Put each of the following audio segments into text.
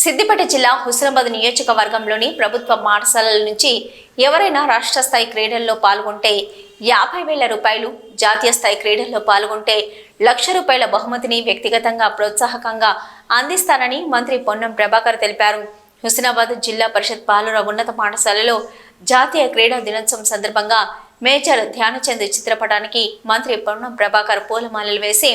సిద్దిపేట జిల్లా హుస్నాబాద్ నియోజకవర్గంలోని ప్రభుత్వ పాఠశాలల నుంచి ఎవరైనా రాష్ట్ర స్థాయి క్రీడల్లో పాల్గొంటే 50,000 రూపాయలు, జాతీయ స్థాయి క్రీడల్లో పాల్గొంటే ₹1,00,000 బహుమతిని వ్యక్తిగతంగా ప్రోత్సాహకంగా అందిస్తానని మంత్రి పొన్నం ప్రభాకర్ తెలిపారు. హుస్నాబాద్ జిల్లా పరిషత్ బాలుర ఉన్నత పాఠశాలలో జాతీయ క్రీడా దినోత్సవం సందర్భంగా మేజర్ ధ్యానచంద్ చిత్రపటానికి మంత్రి పొన్నం ప్రభాకర్ పూలమాలలు వేసి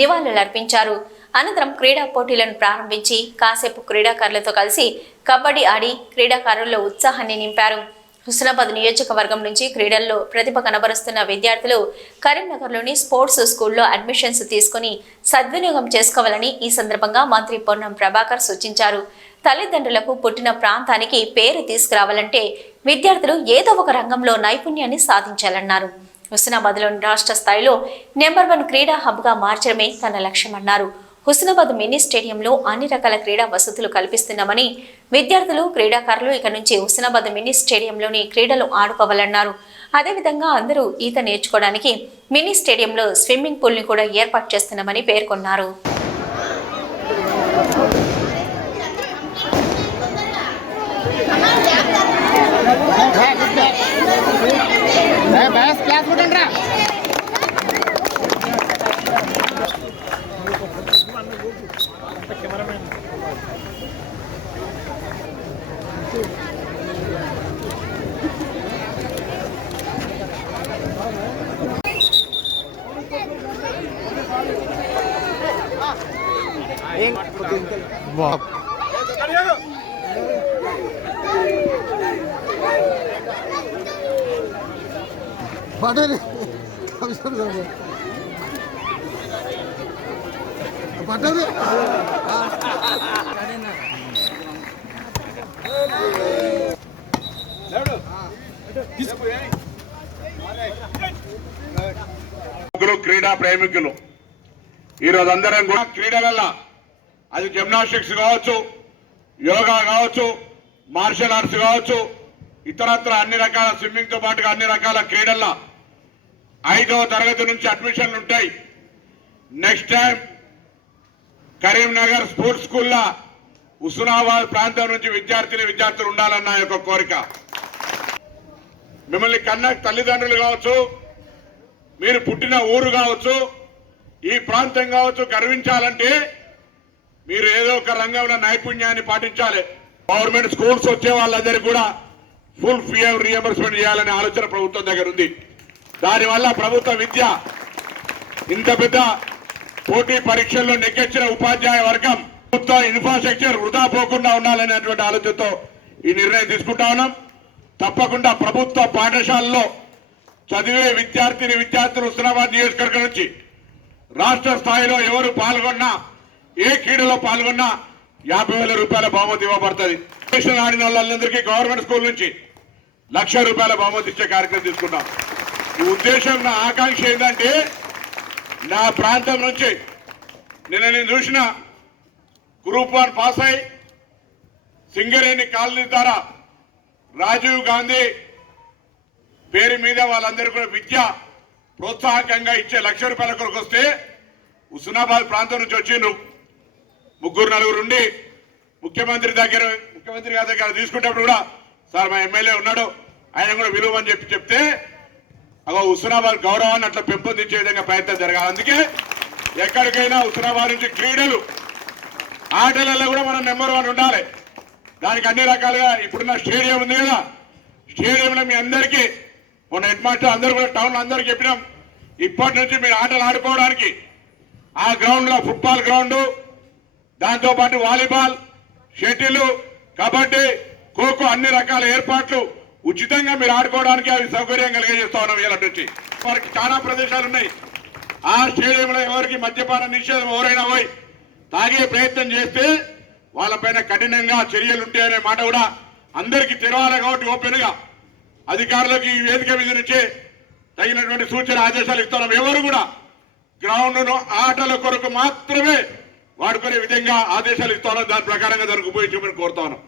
నివాళులర్పించారు. అనంతరం క్రీడా పోటీలను ప్రారంభించి కాసేపు క్రీడాకారులతో కలిసి కబడ్డీ ఆడి క్రీడాకారుల్లో ఉత్సాహాన్ని నింపారు. హుస్నాబాద్ నియోజకవర్గం నుంచి క్రీడల్లో ప్రతిభ కనబరుస్తున్న విద్యార్థులు కరీంనగర్లోని స్పోర్ట్స్ స్కూల్లో అడ్మిషన్స్ తీసుకుని సద్వినియోగం చేసుకోవాలని ఈ సందర్భంగా మంత్రి పొన్నం ప్రభాకర్ సూచించారు. తల్లిదండ్రులకు పుట్టిన ప్రాంతానికి పేరు తీసుకురావాలంటే విద్యార్థులు ఏదో ఒక రంగంలో నైపుణ్యాన్ని సాధించాలన్నారు. హుస్నాబాద్లోని రాష్ట్ర స్థాయిలో నెంబర్ 1 క్రీడా హబ్గా మార్చడమే తన లక్ష్యమన్నారు. హుస్నాబాద్ మినీ స్టేడియంలో అన్ని రకాల క్రీడా వసతులు కల్పిస్తున్నామని, విద్యార్థులు క్రీడాకారులు ఇక నుంచి హుస్నాబాద్ మినీ స్టేడియంలోని క్రీడలు ఆడుకోవాలన్నారు. అదేవిధంగా అందరూ ఈత నేర్చుకోవడానికి మినీ స్టేడియంలో స్విమ్మింగ్ పూల్ని కూడా ఏర్పాటు చేస్తున్నామని పేర్కొన్నారు. క్రీడా ప్రేమికులు ఈరోజు అందరం కూడా క్రీడలలో అది జిమ్నాస్టిక్స్ కావచ్చు, యోగా కావచ్చు, మార్షల్ ఆర్ట్స్ కావచ్చు, ఇతరత్ర అన్ని రకాల స్విమ్మింగ్ తో పాటుగా అన్ని రకాల క్రీడల్లో 5వ తరగతి నుంచి అడ్మిషన్లు ఉంటాయి. నెక్స్ట్ టైం కరీంనగర్ స్పోర్ట్స్ స్కూల్లో హుస్నాబాద్ ప్రాంతం నుంచి విద్యార్థులు ఉండాలన్న యొక్క కోరిక. మిమ్మల్ని కన్న తల్లిదండ్రులు కావచ్చు, మీరు పుట్టిన ఊరు కావచ్చు, ఈ ప్రాంతం కావచ్చు, గర్వించాలంటే మీరు ఏదో ఒక రంగంలో నైపుణ్యాన్ని పాటించాలి. గవర్నమెంట్ స్కూల్స్ వచ్చే వాళ్ళందరికీ కూడా ఫుల్ ఫీ రీఎంబర్స్మెంట్ చేయాలనే ఆలోచన ప్రభుత్వం దగ్గర ఉంది. దానివల్ల ప్రభుత్వ విద్య ఇంత పెద్ద పోటీ పరీక్షల్లో నెగ్గించిన ఉపాధ్యాయ వర్గం ప్రభుత్వ ఇన్ఫ్రాస్ట్రక్చర్ వృధా పోకుండా ఉండాలనేటువంటి ఆలోచనతో ఈ నిర్ణయం తీసుకుంటా ఉన్నాం. తప్పకుండా ప్రభుత్వ పాఠశాలలో చదివే విద్యార్థులు హుస్నాబాద్ నియోజకవర్గం నుంచి రాష్ట్ర స్థాయిలో ఎవరు పాల్గొన్నా, ఏ క్రీడలో పాల్గొన్నా 50,000 రూపాయల బహుమతి ఇవ్వబడుతుంది. ఆడిన వాళ్ళందరికీ గవర్నమెంట్ స్కూల్ నుంచి ₹1,00,000 బహుమతి ఇచ్చే కార్యక్రమం తీసుకున్నాం. ఈ ఉద్దేశం, నా ఆకాంక్ష ఏంటంటే నా ప్రాంతం నుంచి నేను చూసిన గ్రూప్ 1 పాస్ అయి సింగరేణి కాలనీ ద్వారా రాజీవ్ గాంధీ పేరు మీద వాళ్ళందరూ కూడా విద్య ప్రోత్సాహకంగా ఇచ్చే ₹1,00,000 కొరకు వస్తే హుస్నాబాద్ ప్రాంతం నుంచి వచ్చిండ్రు 3-4 ఉండి ముఖ్యమంత్రి గారి దగ్గర తీసుకున్నప్పుడు కూడా సార్ మా ఎమ్మెల్యే ఉన్నాడు, ఆయన కూడా విలువని చెప్తే అగో హుస్నాబాద్ గౌరవాన్ని అట్లా పెంపొందించే విధంగా ప్రయత్నం జరగాలి. అందుకే ఎక్కడికైనా హుస్నాబాద్ నుంచి క్రీడలు ఆటలలో కూడా మనం నెంబర్ 1 ఉండాలి. దానికి అన్ని రకాలుగా ఇప్పుడున్న స్టేడియం ఉంది కదా, స్టేడియంలో మీ అందరికీ మొన్న హెడ్ మాస్టర్ అందరూ కూడా టౌన్లో అందరికీ చెప్పినాం, ఇప్పటి నుంచి మీరు ఆటలు ఆడుకోవడానికి ఆ గ్రౌండ్లో ఫుట్బాల్ గ్రౌండ్, దాంతోపాటు వాలీబాల్, షటిల్, కబడ్డీ, ఖోఖో అన్ని రకాల ఏర్పాట్లు ఉచితంగా మీరు ఆడుకోవడానికి అవి సౌకర్యం కలిగజేస్తా ఉన్నాం. ఇలా నుంచి వారికి చాలా ప్రదేశాలు ఉన్నాయి. ఆ స్టేడియంలో ఎవరికి మద్యపాన నిషేధం ఎవరైనా పోయి తాగే ప్రయత్నం చేస్తే వాళ్ళపైన కఠినంగా చర్యలు ఉంటాయనే మాట కూడా అందరికీ తెలవాలి. కాబట్టి ఓపెన్ గా అధికారులకు ఈ వేదిక మీద నుంచే తగినటువంటి సూచన ఆదేశాలు ఇస్తున్నాం. ఎవరు కూడా గ్రౌండ్ను ఆటల కొరకు మాత్రమే వాడుకునే విధంగా ఆదేశాలు ఇస్తున్నాం. దాని ప్రకారంగా జరుగుపోయి చూపని కోరుతా ఉన్నాం.